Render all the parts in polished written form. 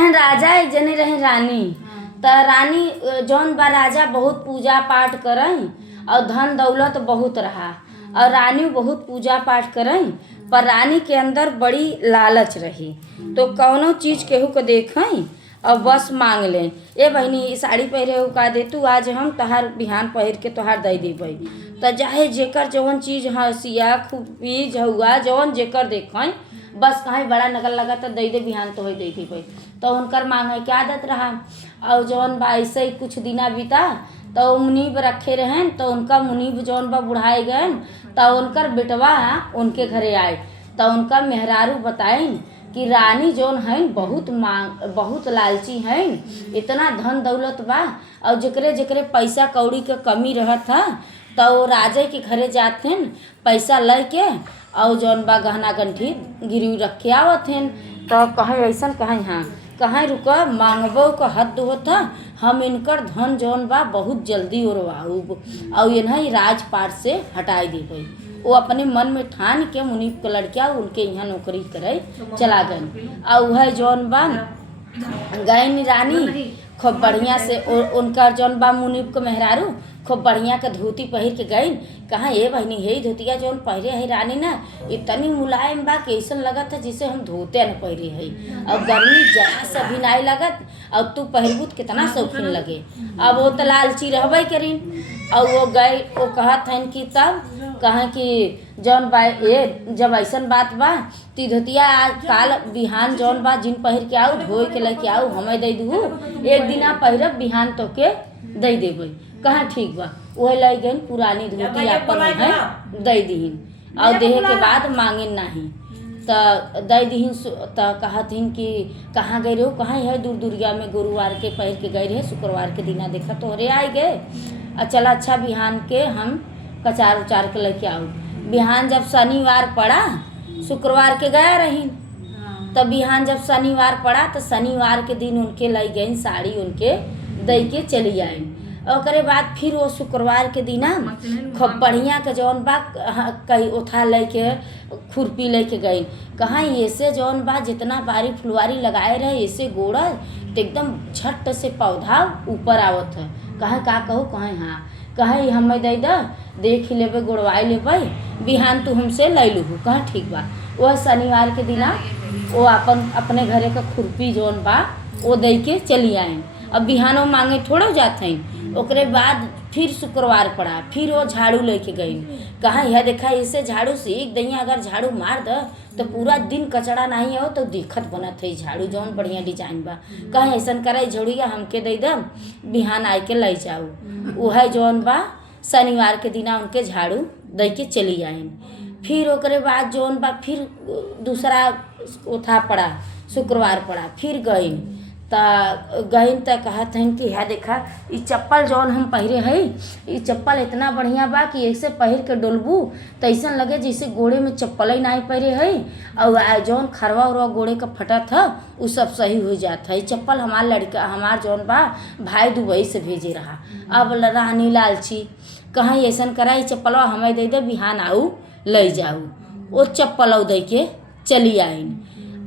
रहन राजा एक जने रहे रानी। त रानी जौन बा राजा बहुत पूजा पाठ करई और धन दौलत बहुत रहा और रानी बहुत पूजा पाठ करई, पर रानी के अंदर बड़ी लालच रही। तो कौनो चीज केहू को देखई और बस मांग ले, ए बहनी ई साड़ी पहरे हो का दे तू, आज हम तहार बिहान पहिर के तोहार दे देबई। त चाहे जेकर जौन चीज हसिया खूबी झुआ जौन जेकर देखई बस कहीं बड़ा नगल लगा तो दे दे बिहान तो दे देबई। तो उनकर मांगे के आदत रहा। और जौन बा ऐसे ही कुछ दिना बीता तो मुनीब रखे रहन। तो उनका मुनीब जौन बा बुढ़ाए गए तो उनकर बेटवा उनके घरे आए। तो उनका मेहरारू बताइन कि रानी जौन है बहुत लालची है, इतना धन दौलत बा और जकरे जकरे पैसा कौड़ी के कमी रहत है तो वो राजा के घरे जाते पैसा ले के और जौन बा गहना गंठी गिरवी रख के आवत हैं। तो कहे ऐसा कहें हाँ कहें रुका मांगबो का हद होता, हम इनकर धन जौन बा बहुत जल्दी उड़वाऊब और इन्हें राजपाट से हटाई देबई। वो अपने मन में ठान के मुनीब के लड़किया उनके यहाँ नौकरी करे चला गई। और वह जौन बा गई रानी खूब बढ़िया से उनका जौन बा मुनीब के मेहरारू खूब बढ़िया के धोती पहिर के गई। कहाँ ये बहनी है धोतिया जौन पहरे है रानी ना इतनी मुलायम बा कि ऐसा लगत है जिसे हम धोते न पहरे है और गर्मी जरा सा भी नहीं लगत और तू पहरबू तो कितना शौकीन लगे। अब वो तो लालची रहबे करी और वो गए वो कहत हन कि तब कहें कि जौन बा ये जब ऐसा बात बा ती धोतिया आज काल बिहान जौन बा जिन पहिर के आओ धोए के लेके आओ हमें दे दू, एक दिन आप पहिरब बिहान तो के दे देबई। कहाँ ठीक बा वह ले गई पुरानी धोती अपन है दे दीन और देहे के बाद मांगे नहीं तो दे दीन। तो कहथिन कि कहाँ गए रहो, कहाँ है दूर दुरिया में गुरुवार के पहिर के गए रहे, शुक्रवार के दिना देखा तोहरे आए गए और चला अच्छा बिहान के हम कचार उचार के लेके आओ। बिहान जब शनिवार पड़ा शुक्रवार के गया रही तब बिहान जब शनिवार पड़ा तो शनिवार के दिन उनके लाई गई साड़ी उनके दे के चली आई। और बाद फिर वो शुक्रवार के दिना खूब बढ़िया के जौन बा कहीं उठा लेके खुरपी लेके गई। कहाँ ऐसे जौन बा जितना बारी फुलवारी लगाए रहे ऐसे गोड़ा तो एकदम झट से पौधा ऊपर आवत है। कहाँ का कहो कहें हाँ कहें हमें दे देख लेबे गोड़वाई लेबे बिहान तू हमसे ले लू। कहाँ ठीक बा वह शनिवार के दिना वो अपने घरे का खुरपी जौन बा वो दे के चली आए। अब बिहानों मांगे थोड़ा जाते हैं। ओकरे बाद फिर शुक्रवार पड़ा फिर वो झाड़ू लेके गई। कहाँ यह देखा इसे झाड़ू से एक दैया अगर झाड़ू मार द तो पूरा दिन कचड़ा नहीं हो तो दिक्कत बनत है झाड़ू जौन बढ़िया डिजाइन बा। कहीं ऐसा करे झड़िया हमके दे दम बिहान आए के ले जाऊ। वह जौन बा शनिवार के दिना उनके झाड़ू दे के चली आए। फिर ओकरे बाद जौन बा फिर दूसरा उठा पड़ा शुक्रवार पड़ा फिर गई तो कहत हैं कि है देखा ये चप्पल जौन हम पहिरे है ये चप्पल इतना बढ़िया बा कि ऐसे पहिर के डोलबू तो ऐसा लगे जैसे गोड़े में चप्पल ही नहीं पहिरे है और जौन खरवा उरवा गोड़े का फटा था वो सब सही हो जाता है। चप्पल हमार लड़का हमार जौन बा भाई दुबई से भेजे रहा। अब रानी लालची कहीं ऐसा करा ये चप्पलवा हमें दे दे बिहान आऊ ले जाऊ। वो चप्पल दे के चली आई।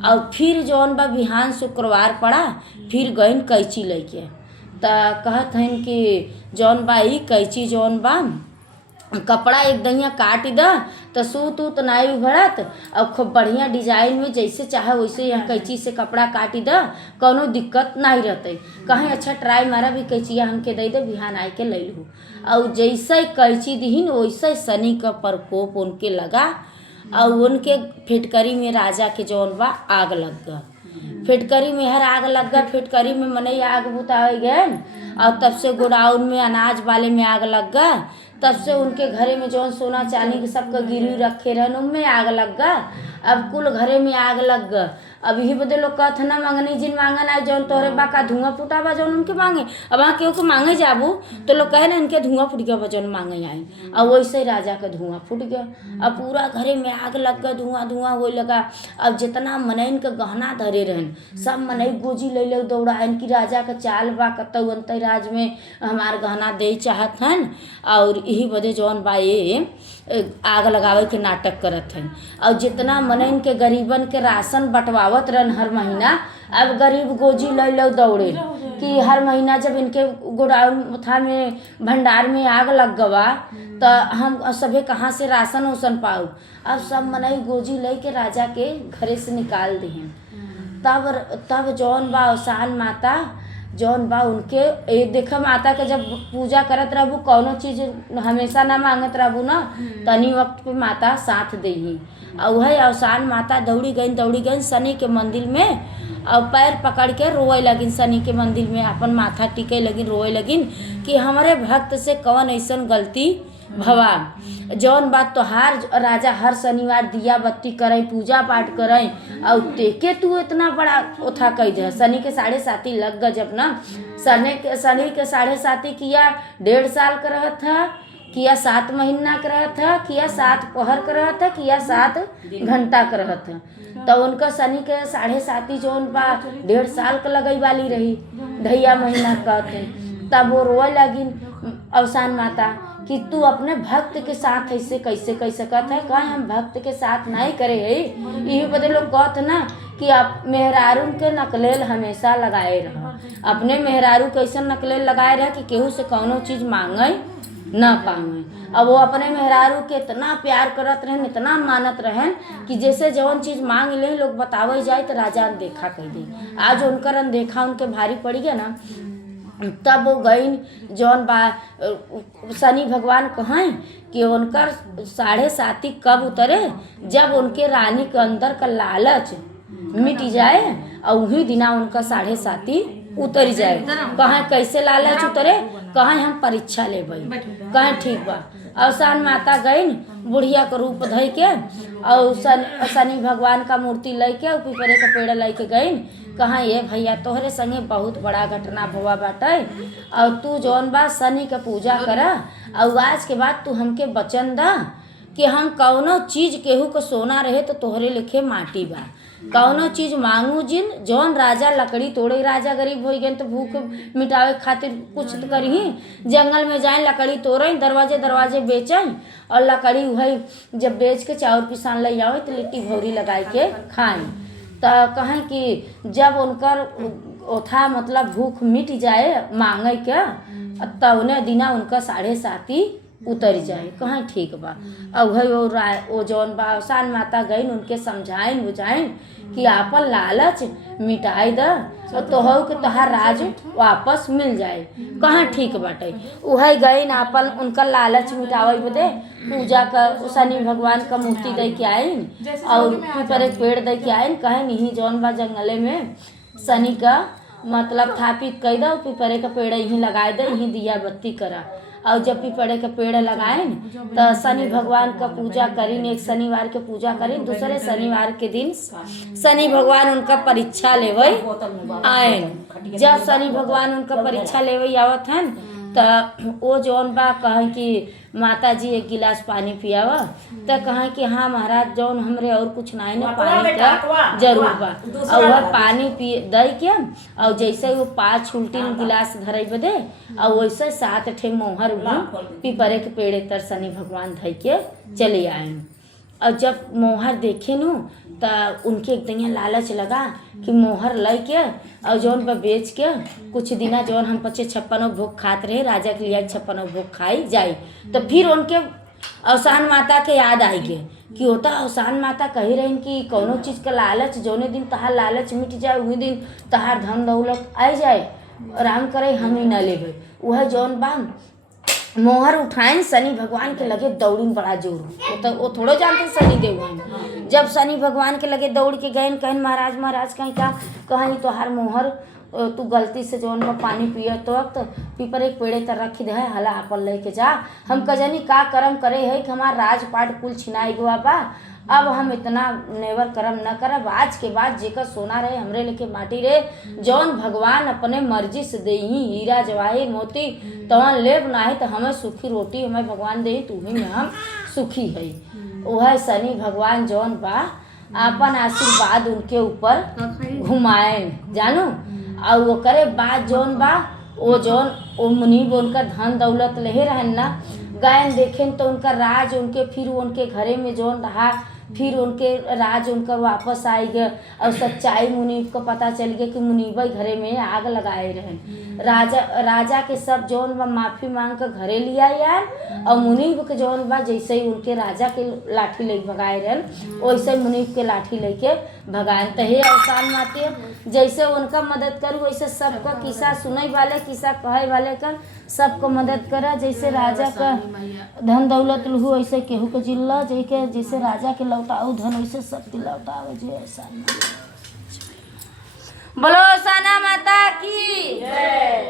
और फिर जौन बा बिहान शुक्रवार पड़ा फिर गईन कैंची लेके तो कहत हैं कि जौन बा ई कैंची जौन बा कपड़ा एक दैया काट द तो सूत उत नहीं उघड़त और खूब बढ़िया डिजाइन में जैसे चाहे वैसे यहाँ कैंची से कपड़ा काटी द कोनो दिक्कत नहीं रहते। कहीं अच्छा ट्राई मारा भी कैंचिया हमके दे दे बिहान आए के ले लू। और जैसे कैंची दीन वैसे शनि का प्रकोप उनके लगा और उनके फिटकरी में राजा के जौन बा आग लग गया। फिटकरी में हर आग लग गया। फिटकरी में मने आग बुताए गए और तब से गोडाउन में अनाज वाले में आग लग गया। तब से उनके घरे में जौन सोना चांदी के सबका गिरवी रखे रहन उनमें आग लग गया। अब कुल घरे में आग लग गया। अब यही बदे लोग कहते ना मांगनी जिन मांगन आए जौन तोहरे बा का धुआं फूटा बा जौन उनके मांगे। अब वहाँ केहू के मांगे जाबू तो लोग कहे ना इनके धुआं फूट गया बा जौन मांगे आए। अब वैसे ही राजा का धुआं फूट गया। अब पूरा घरे में आग लग गया धुआं धुआं हो लगा। अब जितना मनइन के गहना धरे रहन सब मनई गोजी ले ले दौड़ाइन कि राजा का चाल बा कतौ अंतर राज में हमार गहना दे चाहत हन और यही बदे जौन बा ये आग लगावे के नाटक करत हैं। और जितना मनइन के गरीबन के राशन बंटवावत रहन हर महीना अब गरीब गोजी ले लो दौड़े कि हर महीना जब इनके गोडाउन था में भंडार में आग लग गवा तो हम सभे कहाँ से राशन उसन पाऊ। अब सब मनई गोजी ले के राजा के घरे से निकाल दिहन। तब जौन बा औसान माता जौन बा उनके ये देख माता के जब पूजा करत रहबू कौनो चीज हमेशा ना मांगत रहबू ना तनी वक्त पे माता साथ देही। और वही औसान माता दौड़ी गई शनि के मंदिर में और पैर पकड़ के रोए लगिन। शनि के मंदिर में अपन माथा टिके लगिन रोए लगिन कि हमारे भक्त से कौन ऐसन गलती भवा जौन बात तोहार राजा हर शनिवार दिया बत्ती करें पूजा पाठ करें और तेके तू इतना बड़ा ओथा कह दे। शनि के 7.5 लग गए जब ना शनि के 7.5 किया 1.5 साल का रहा था, किया 7 महीना का रहा था, किया 7 पहर का रहा था, किया 7 घंटा का रहा था। तो उनका शनि के 7.5 जौन बा 1.5 साल का लगई वाली रही ढैया महीना कहते। तब वो रोए लगिन औसान माता कि तू अपने भक्त के साथ ऐसे कैसे कह सकत है। कहीं हम भक्त के साथ नहीं करे है। यही बदे लोग कहत ना कि आप मेहरारू के नकलेल हमेशा लगाए रह। अपने मेहरारू कैसे नकलेल लगाए रह कि केहू से कौनो चीज़ मांगे न पावे। अब वो अपने मेहरारू के इतना प्यार करत रहन इतना मानत रहन कि जैसे जौन चीज़ मांग ले लोग बतावे जाए तो राजा अनदेखा कह दे। आज उनकर अनदेखा उनके भारी पड़ गया ना। तब वो गई जौन बा शनि भगवान कहें कि उनकर 7.5 कब उतरे जब उनके रानी के अंदर का लालच मिट जाए और वही दिना उनका 7.5 उतर जाए। कहें कैसे लालच उतरे, कहें हम परीक्षा लेबै, कहें ठीक बा। औसान माता गई बुढ़िया का रूप धइ के और शनि भगवान का मूर्ति लेके पीपरे का पेड़ लेके गई। कहाँ ये भैया तोहरे संगे बहुत बड़ा घटना भवा बाटे और तू जौन बा शनि के पूजा करा और आज के बाद तू हमके वचन दा कि हम कौनो चीज़ केहू को सोना रहे तो तोहरे लिखे माटी बा। कौनो चीज़ मांगू जिन जौन राजा लकड़ी तोड़े, राजा गरीब हो गए तो भूख मिटावे खातिर कुछ तो करी। जंगल में जाए लकड़ी तोड़ें दरवाजे बेचें और लकड़ी वही जब बेच के चाउर पिसान ले आवे तो लिट्टी भौरी लगाए के खाएं। तो कहें कि जब उनकर ओथा मतलब भूख मिट जाए मांगे के तब उन्हें दिना उनका 7.5 उतर जाए। कहें ठीक बा। और वही वो जौन बा औसान माता गई उनके समझाइन बुझाइन कि आपन लालच मिटाई द तोहू के तोहार राज वापस मिल जाए। कहाँ ठीक बाटे। वही गई आपन उनका लालच मिटावे बदे पूजा का शनि भगवान का मूर्ति दे के आइन और पीपरे पेड़ दे के आइन। कहें नहीं जौन बा जंगले में शनि का मतलब स्थापित कर दो पीपरे का पेड़ यहीं लगाए दे यहीं दिया बत्ती करा। और जब पीपरे के पेड़ लगाएं तो शनि भगवान का पूजा करीन। एक शनिवार के पूजा करीन, दूसरे शनिवार के दिन शनि भगवान उनका परीक्षा लेवे आयन। जब शनि भगवान उनका परीक्षा लेवे आवत हैं तो वो जौन बा कहें कि माता जी 1 गिलास पानी पियावा तो कहें कि हाँ महाराज जौन हमरे और कुछ नहीं ना पानी का जरूर बा। और वह पानी पी दे के और जैसे वो 5 उल्टी गिलास धरे बदे और वैसे 7 ठे मोहर पीपरे के पेड़े तर शनि भगवान धइ के चले आए। और जब मोहर देखे नु तो उनके एकदम लालच लगा कि मोहर ले के और जौन पर बेच के कुछ दिना जौन हम 56 भोग खात रहे राजा के लिए 56 भोग खाई जाए। तो फिर उनके औसान माता के याद आई के कि होता औसान माता कही रही कि कौनो चीज़ का लालच जौने दिन तहार लालच मिट जाए वही दिन तहार धन दौलत आ जाए आराम करे हम ही न लेबे। वह जौन बा मोहर उठाएं शनि भगवान के लगे दौड़ीन बड़ा जोर तो वो थोड़ो जानते शनि देव। जब शनि भगवान के लगे दौड़ के गए कहन महाराज कहीं का कहीं तो हर मोहर तू गलती से जौन में पानी पिए तो वक्त पीपर एक पेड़े तर रखी दे हला अपन लेके जा। हम कजनी का कर्म करे है कि हमार राजपाट कुल छिनाई गवा बा। अब हम इतना नेवर कर्म न करब। आज के बाद जेकर सोना रहे हमरे लेके माटी रहे जौन भगवान अपने मर्जी से दे हीरा जवाहिर मोती तवन लेब नाही तो हमें सूखी रोटी हमें भगवान दे तू ही में हम सुखी है। वह शनि भगवान जौन बा अपन आशीर्वाद उनके ऊपर घुमाए जानू और वो करे बाद जौन बा वो मुनीब उनका धन दौलत ले रहन ना गायन देखें तो उनका राज उनके फिर उनके घरे में जौन रहा फिर उनके राज उनका वापस आई गए और सच्चाई मुनीब को पता चल गया कि मुनीब घरे में आग लगाए रहे। राजा के सब जौन बा माफ़ी मांग कर घरे लिया यार, और मुनीब के जौन बा जैसे ही उनके राजा के लाठी लेके भगाए रहे वैसे मुनीब के लाठी लेके भगाए। तो हे अवसान माते जैसे उनका मदद करूँ वैसे सबका किस्सा सुने वाले किस्सा कहे वाले का सबको मदद करा। जैसे राजा का धन दौलत लहू वैसे केहू के जिल्ला जैसे राजा के लौटाऊ धन वैसे सबके लौटाओ। जय अवसान। बोलो अवसान माता की जय।